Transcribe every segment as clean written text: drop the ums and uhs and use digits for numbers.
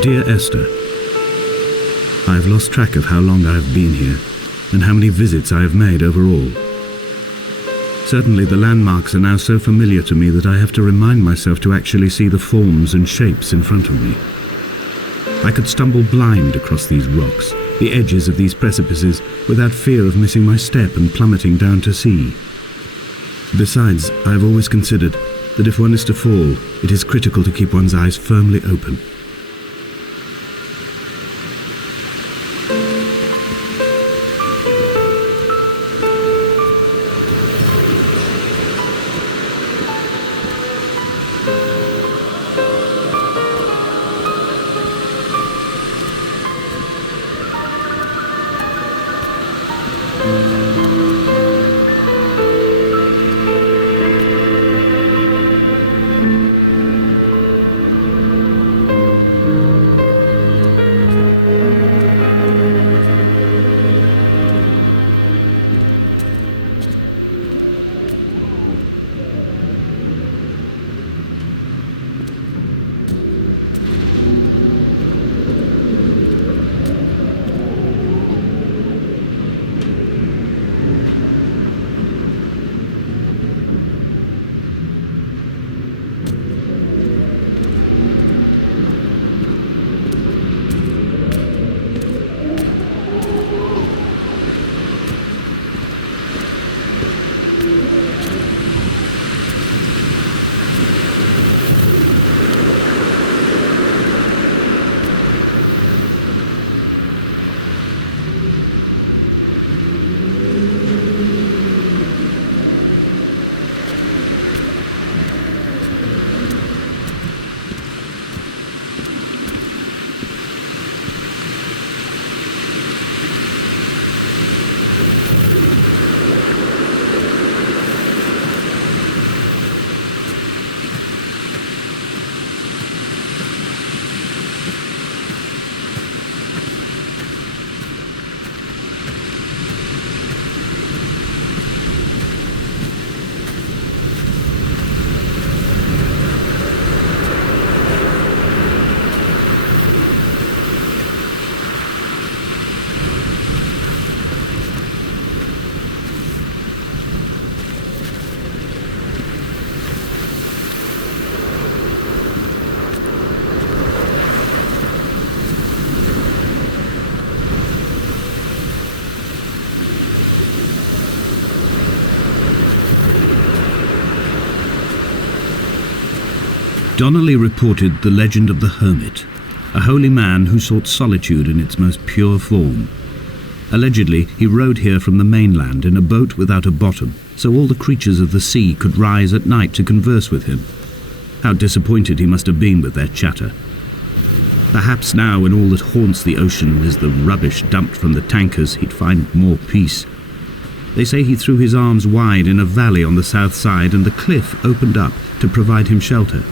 Dear Esther, I have lost track of how long I have been here and how many visits I have made overall. Certainly the landmarks are now so familiar to me that I have to remind myself to actually see the forms and shapes in front of me. I could stumble blind across these rocks, the edges of these precipices, without fear of missing my step and plummeting down to sea. Besides, I have always considered that if one is to fall, it is critical to keep one's eyes firmly open. Donnelly reported the legend of the hermit, a holy man who sought solitude in its most pure form. Allegedly, he rode here from the mainland in a boat without a bottom, so all the creatures of the sea could rise at night to converse with him. How disappointed he must have been with their chatter. Perhaps now, when all that haunts the ocean is the rubbish dumped from the tankers, he'd find more peace. They say he threw his arms wide in a valley on the south side, and the cliff opened up to provide him shelter.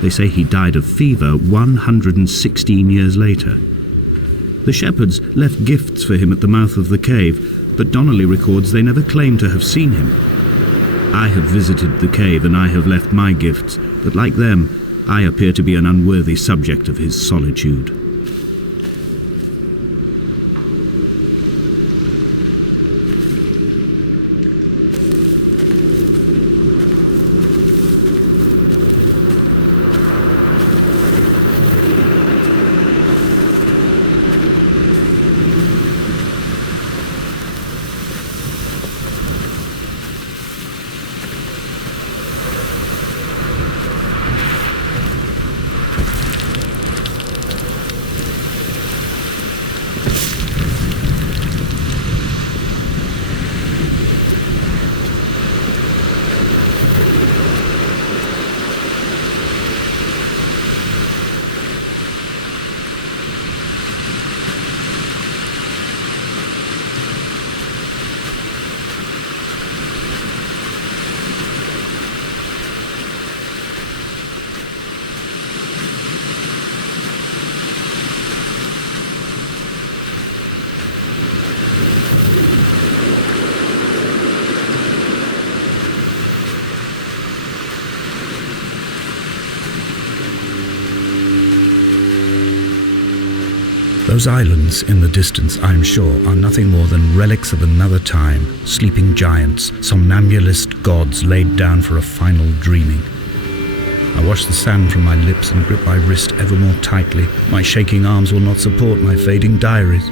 They say he died of fever 116 years later. The shepherds left gifts for him at the mouth of the cave, but Donnelly records they never claimed to have seen him. I have visited the cave and I have left my gifts, but like them, I appear to be an unworthy subject of his solitude. Those islands in the distance, I am sure, are nothing more than relics of another time, sleeping giants, somnambulist gods laid down for a final dreaming. I wash the sand from my lips and grip my wrist ever more tightly. My shaking arms will not support my fading diaries.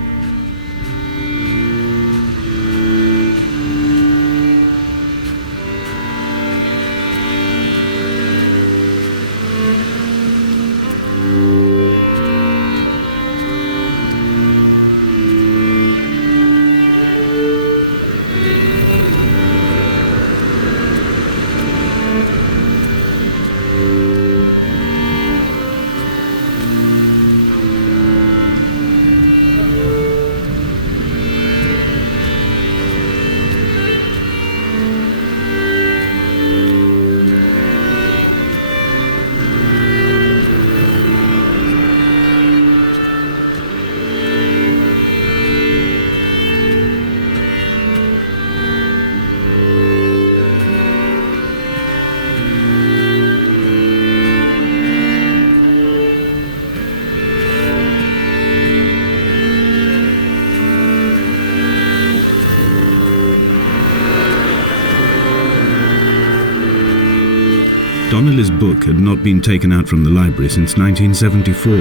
Donnelly's book had not been taken out from the library since 1974.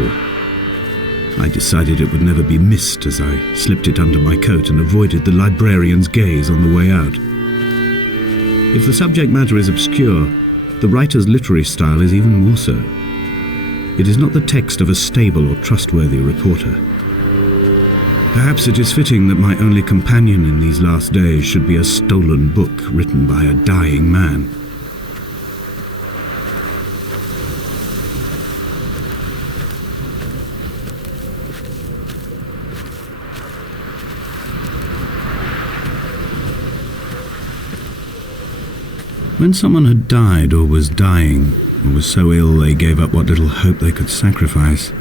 I decided it would never be missed as I slipped it under my coat and avoided the librarian's gaze on the way out. If the subject matter is obscure, the writer's literary style is even more so. It is not the text of a stable or trustworthy reporter. Perhaps it is fitting that my only companion in these last days should be a stolen book written by a dying man. When someone had died or was dying, or was so ill they gave up what little hope they could sacrifice,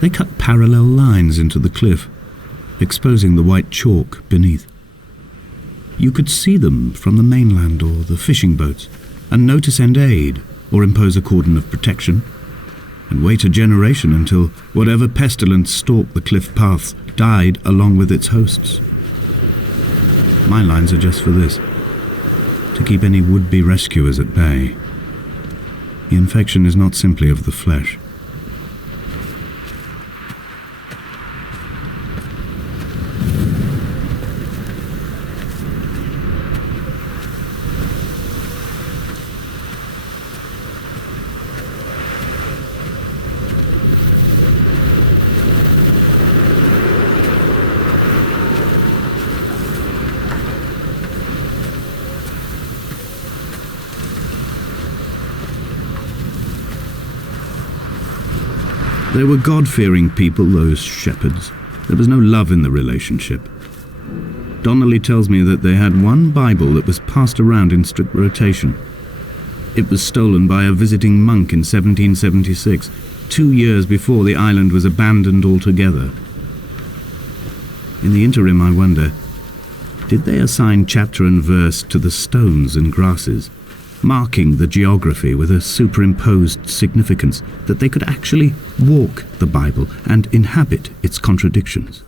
they cut parallel lines into the cliff, exposing the white chalk beneath. You could see them from the mainland or the fishing boats, and know to send aid or impose a cordon of protection, and wait a generation until whatever pestilence stalked the cliff paths died along with its hosts. My lines are just for this: to keep any would-be rescuers at bay. The infection is not simply of the flesh. They were God-fearing people, those shepherds. There was no love in the relationship. Donnelly tells me that they had one Bible that was passed around in strict rotation. It was stolen by a visiting monk in 1776, 2 years before the island was abandoned altogether. In the interim, I wonder, did they assign chapter and verse to the stones and grasses, marking the geography with a superimposed significance that they could actually walk the Bible and inhabit its contradictions?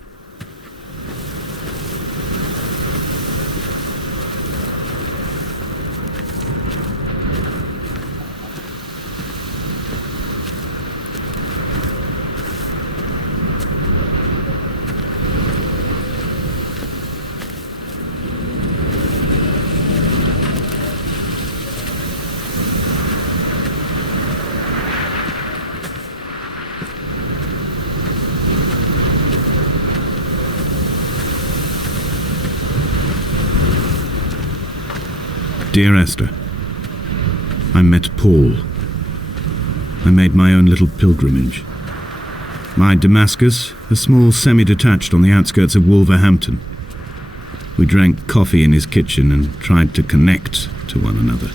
Dear Esther, I met Paul. I made my own little pilgrimage. My Damascus, a small semi-detached on the outskirts of Wolverhampton. We drank coffee in his kitchen and tried to connect to one another.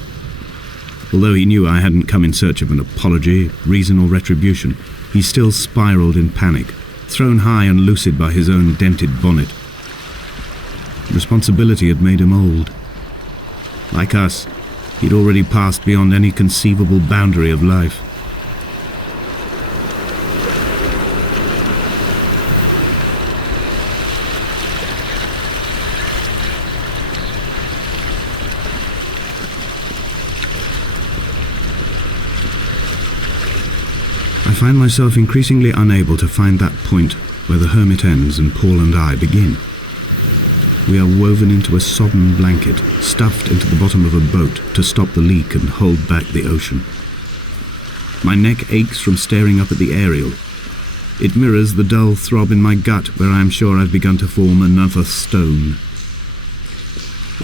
Although he knew I hadn't come in search of an apology, reason or retribution, he still spiraled in panic, thrown high and lucid by his own dented bonnet. Responsibility had made him old. Like us, he'd already passed beyond any conceivable boundary of life. find myself increasingly unable to find that point where the hermit ends and Paul and I begin. We are woven into a sodden blanket, stuffed into the bottom of a boat to stop the leak and hold back the ocean. My neck aches from staring up at the aerial. It mirrors the dull throb in my gut where I am sure I've begun to form another stone.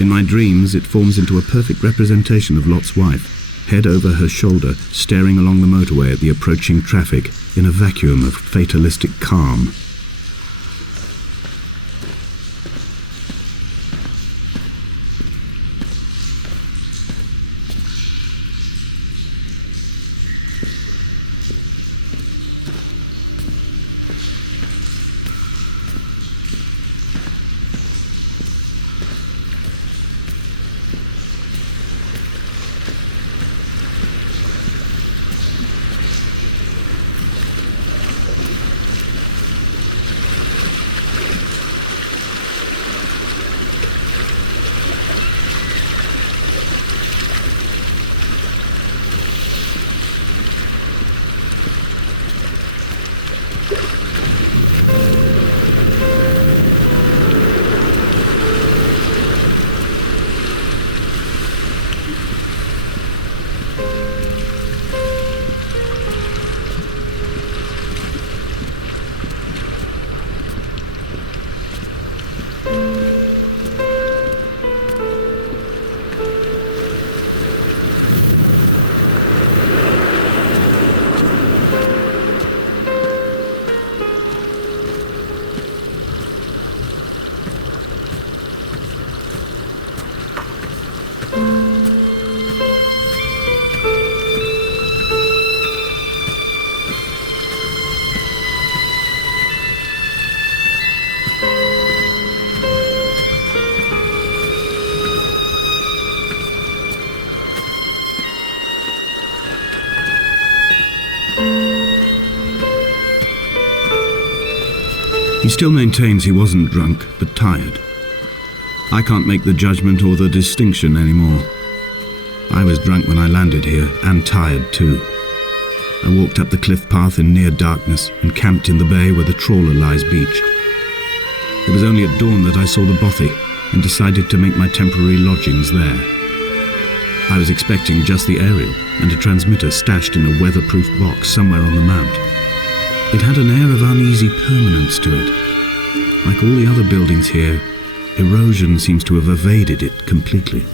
In my dreams, it forms into a perfect representation of Lot's wife, head over her shoulder, staring along the motorway at the approaching traffic in a vacuum of fatalistic calm. He still maintains he wasn't drunk, but tired. I can't make the judgment or the distinction anymore. I was drunk when I landed here, and tired too. I walked up the cliff path in near darkness and camped in the bay where the trawler lies beached. It was only at dawn that I saw the bothy and decided to make my temporary lodgings there. I was expecting just the aerial and a transmitter stashed in a weatherproof box somewhere on the mount. It had an air of uneasy permanence to it. Like all the other buildings here, erosion seems to have evaded it completely.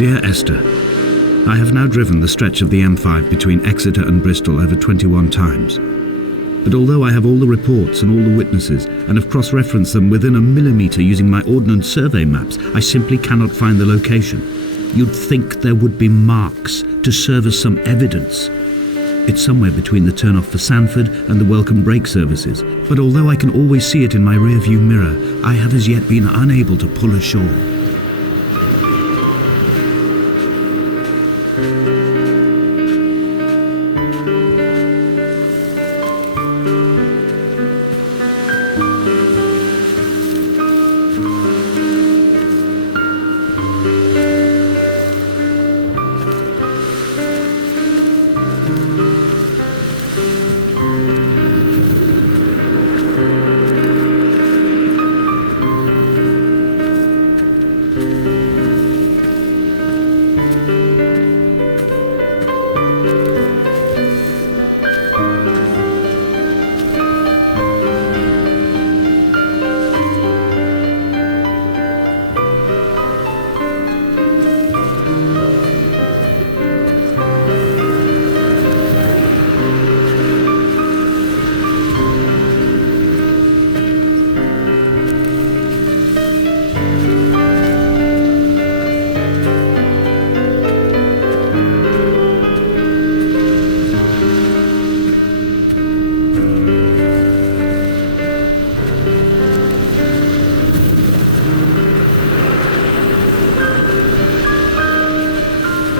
Dear Esther, I have now driven the stretch of the M5 between Exeter and Bristol over 21 times. But although I have all the reports and all the witnesses, and have cross-referenced them within a millimetre using my Ordnance Survey maps, I simply cannot find the location. You'd think there would be marks to serve as some evidence. It's somewhere between the turn-off for Sanford and the welcome brake services, but although I can always see it in my rear-view mirror, I have as yet been unable to pull ashore.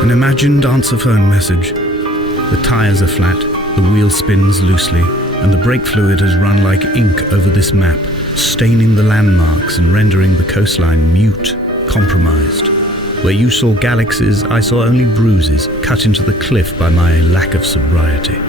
An imagined answer phone message. The tyres are flat, the wheel spins loosely, and the brake fluid has run like ink over this map, staining the landmarks and rendering the coastline mute, compromised. Where you saw galaxies, I saw only bruises cut into the cliff by my lack of sobriety.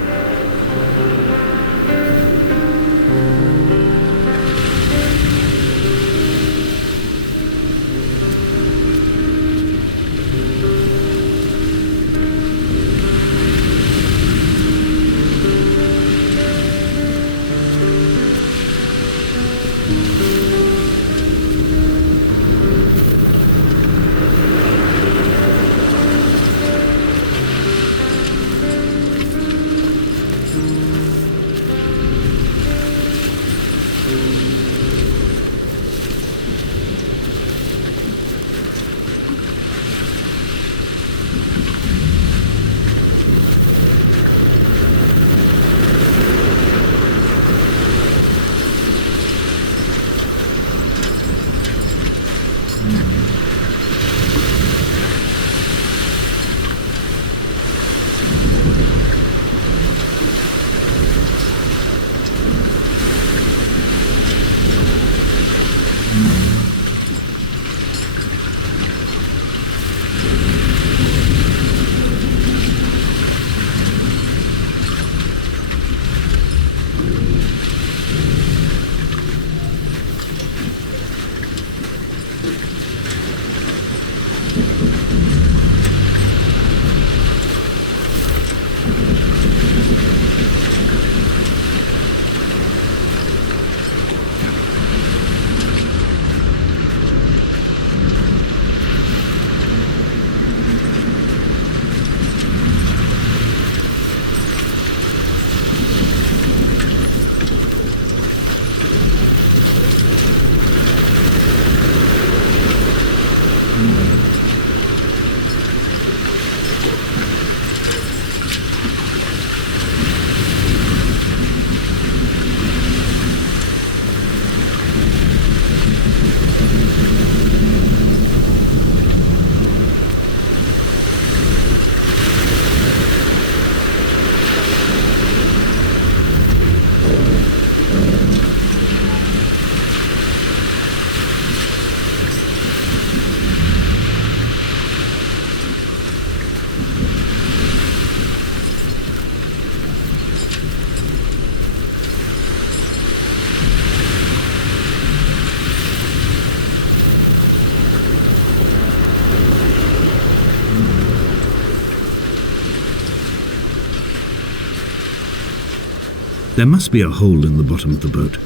There must be a hole in the bottom of the boat.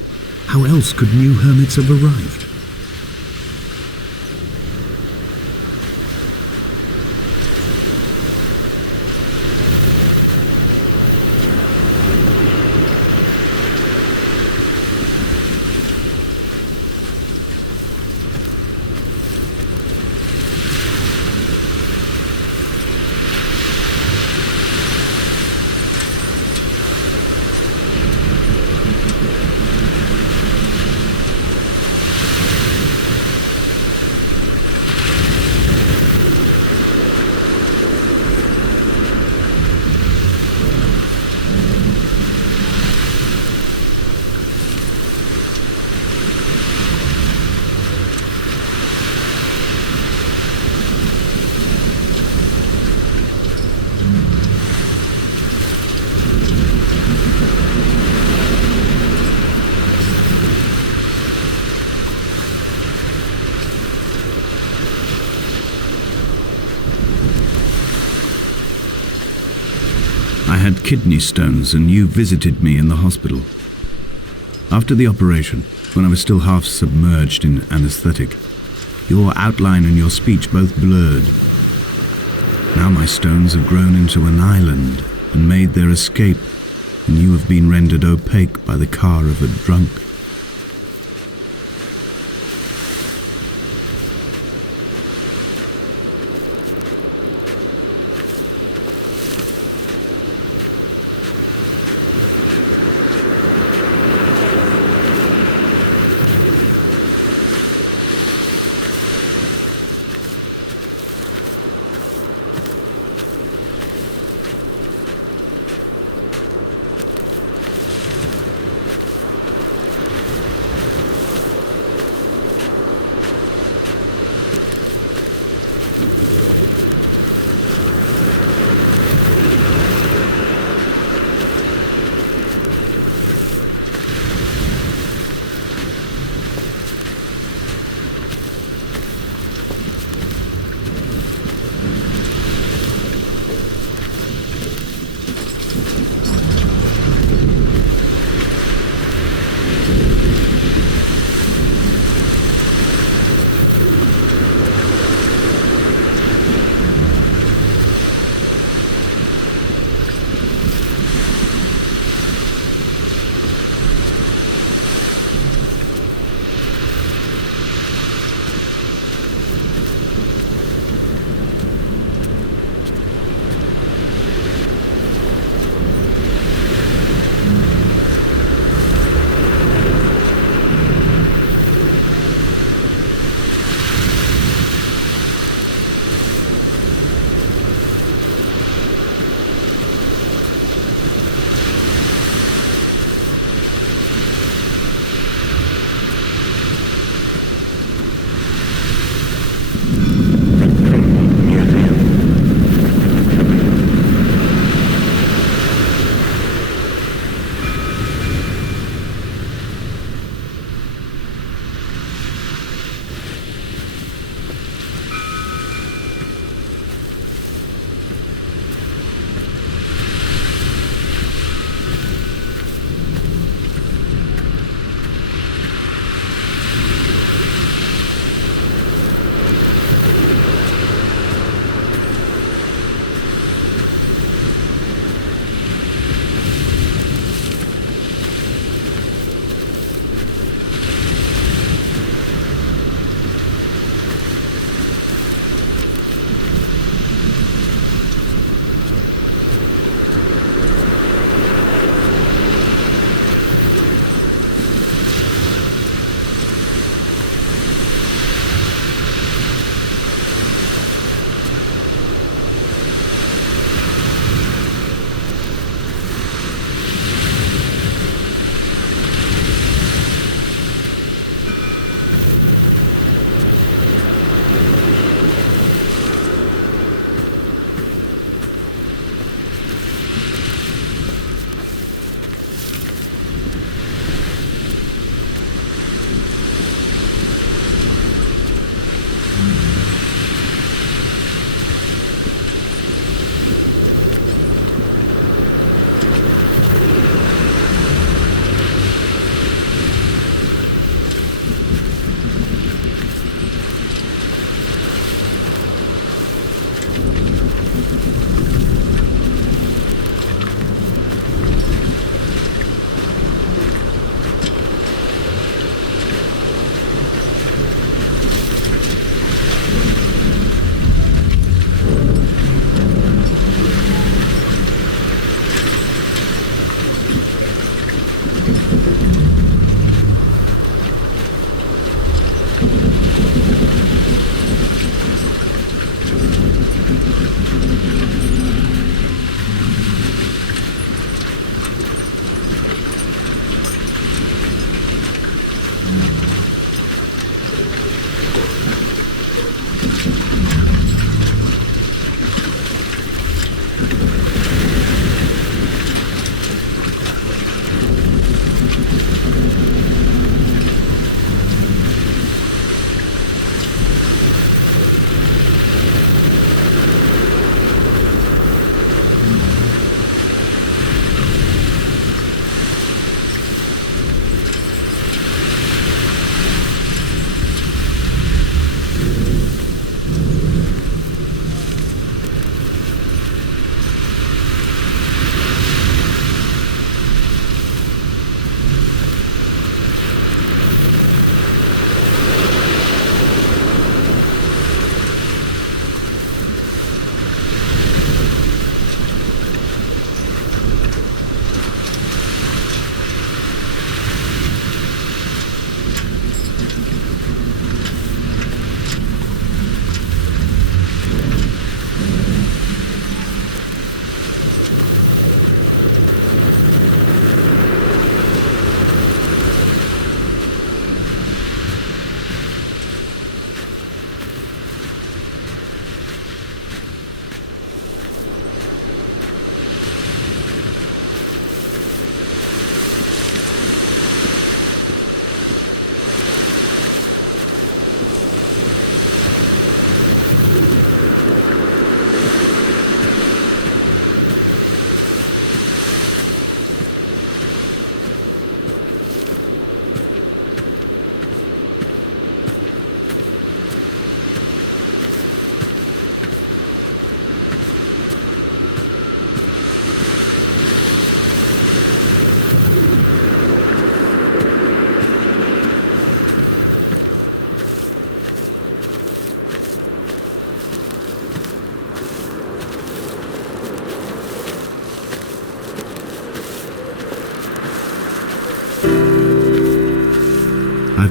How else could new hermits have arrived? I had kidney stones and you visited me in the hospital. After the operation, when I was still half submerged in anesthetic, your outline and your speech both blurred. Now my stones have grown into an island and made their escape, and you have been rendered opaque by the car of a drunk.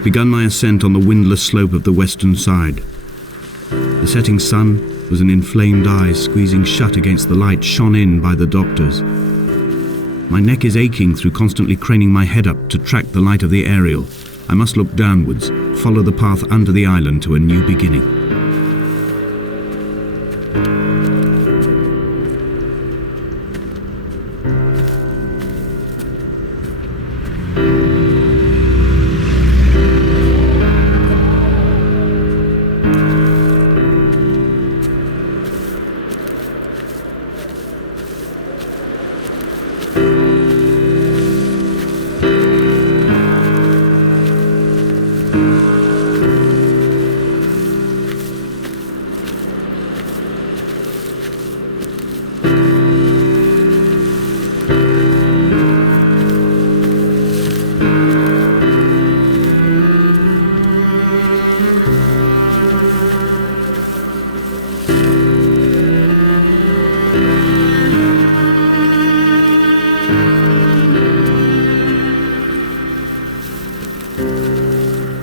begun my ascent on the windless slope of the western side. The setting sun was an inflamed eye squeezing shut against the light shone in by the doctors. My neck is aching through constantly craning my head up to track the light of the aerial. I must look downwards, follow the path under the island to a new beginning.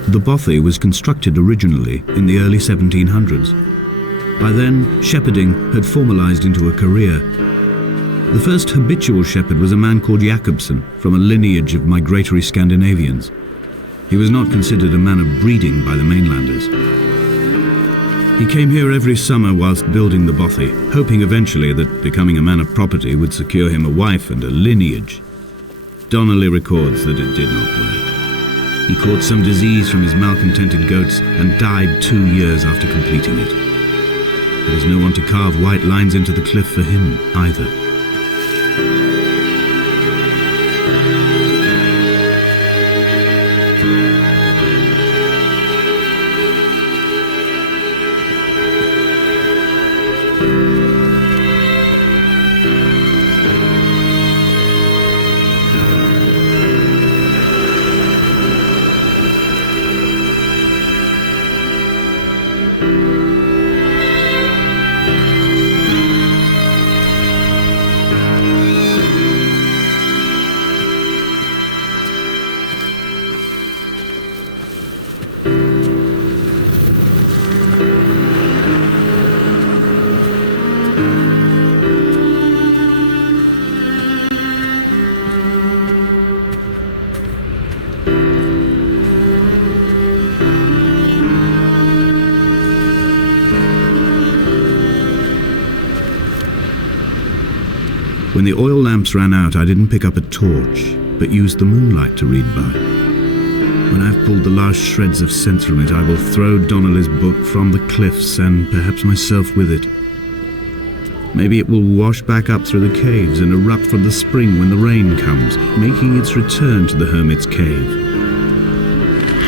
The bothy was constructed originally in the early 1700s. By then, shepherding had formalized into a career. The first habitual shepherd was a man called Jakobsen, from a lineage of migratory Scandinavians. He was not considered a man of breeding by the mainlanders. He came here every summer whilst building the bothy, hoping eventually that becoming a man of property would secure him a wife and a lineage. Donnelly records that it did not work. He caught some disease from his malcontented goats and died 2 years after completing it. There was no one to carve white lines into the cliff for him either. When the oil lamps ran out, I didn't pick up a torch, but used the moonlight to read by. When I've pulled the last shreds of sense from it, I will throw Donnelly's book from the cliffs, and perhaps myself with it. Maybe it will wash back up through the caves and erupt from the spring when the rain comes, making its return to the hermit's cave.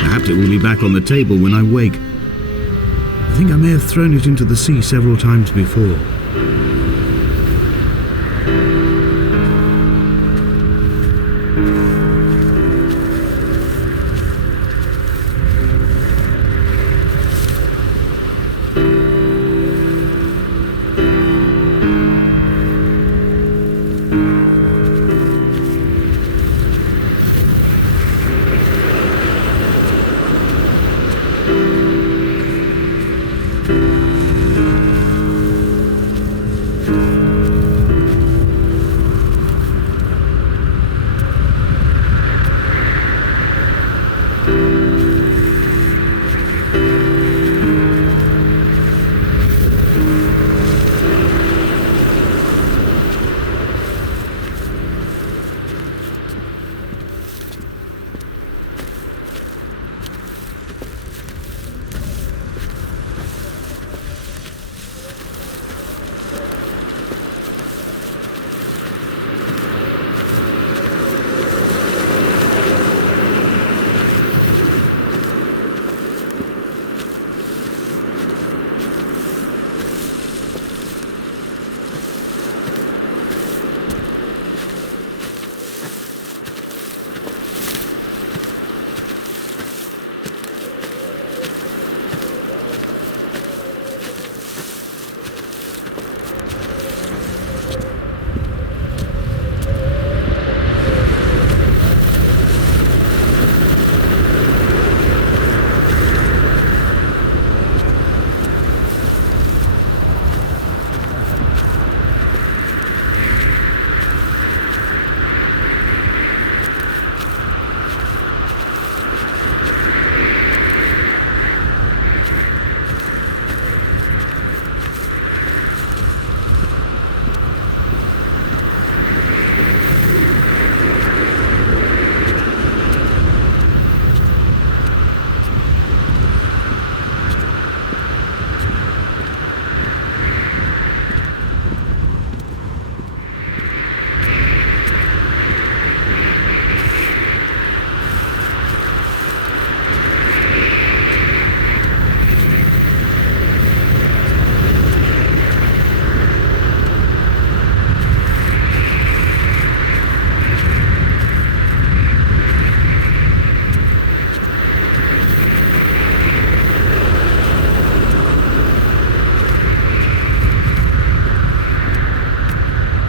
Perhaps it will be back on the table when I wake. I think I may have thrown it into the sea several times before.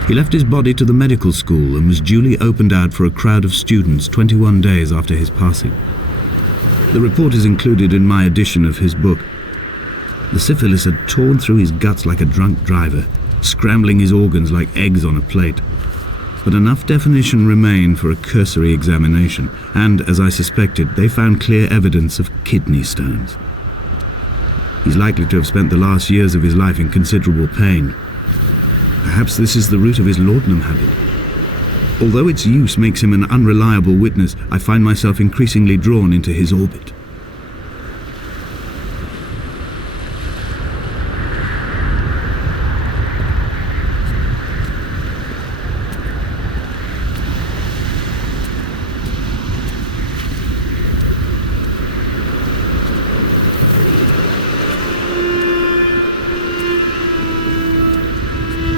He left his body to the medical school and was duly opened out for a crowd of students 21 days after his passing. The report is included in my edition of his book. The syphilis had torn through his guts like a drunk driver, scrambling his organs like eggs on a plate. But enough definition remained for a cursory examination, and, as I suspected, they found clear evidence of kidney stones. He's likely to have spent the last years of his life in considerable pain. Perhaps this is the root of his laudanum habit. Although its use makes him an unreliable witness, I find myself increasingly drawn into his orbit.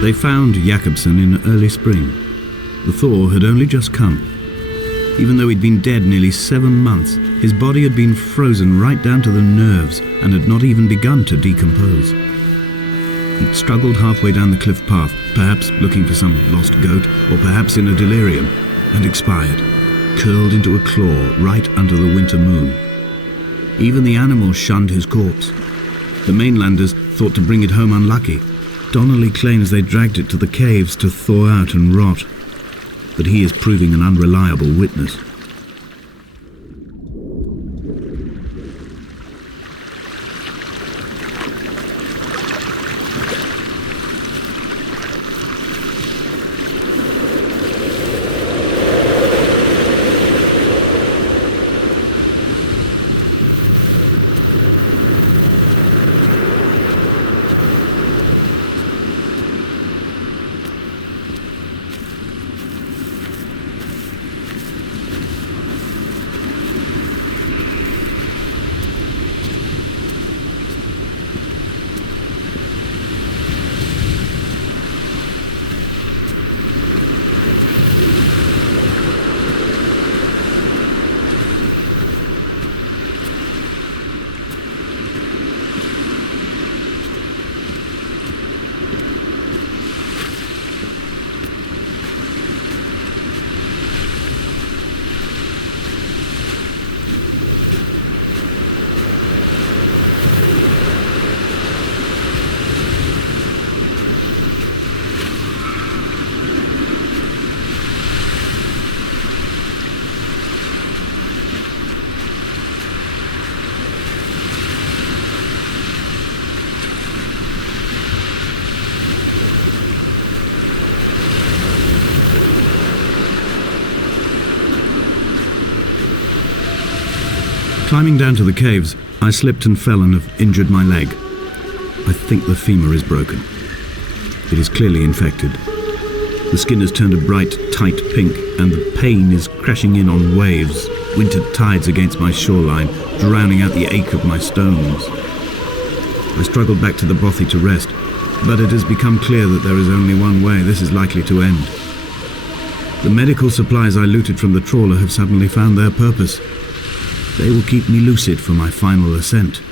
They found Jakobsen in early spring. The thaw had only just come. Even though he'd been dead nearly 7 months, his body had been frozen right down to the nerves and had not even begun to decompose. He'd struggled halfway down the cliff path, perhaps looking for some lost goat, or perhaps in a delirium, and expired, curled into a claw right under the winter moon. Even the animals shunned his corpse. The mainlanders thought to bring it home unlucky. Donnelly claims they dragged it to the caves to thaw out and rot, but he is proving an unreliable witness. Climbing down to the caves, I slipped and fell and have injured my leg. I think the femur is broken. It is clearly infected. The skin has turned a bright, tight pink, and the pain is crashing in on waves, winter tides against my shoreline, drowning out the ache of my stones. I struggled back to the bothy to rest, but it has become clear that there is only one way this is likely to end. The medical supplies I looted from the trawler have suddenly found their purpose. They will keep me lucid for my final ascent.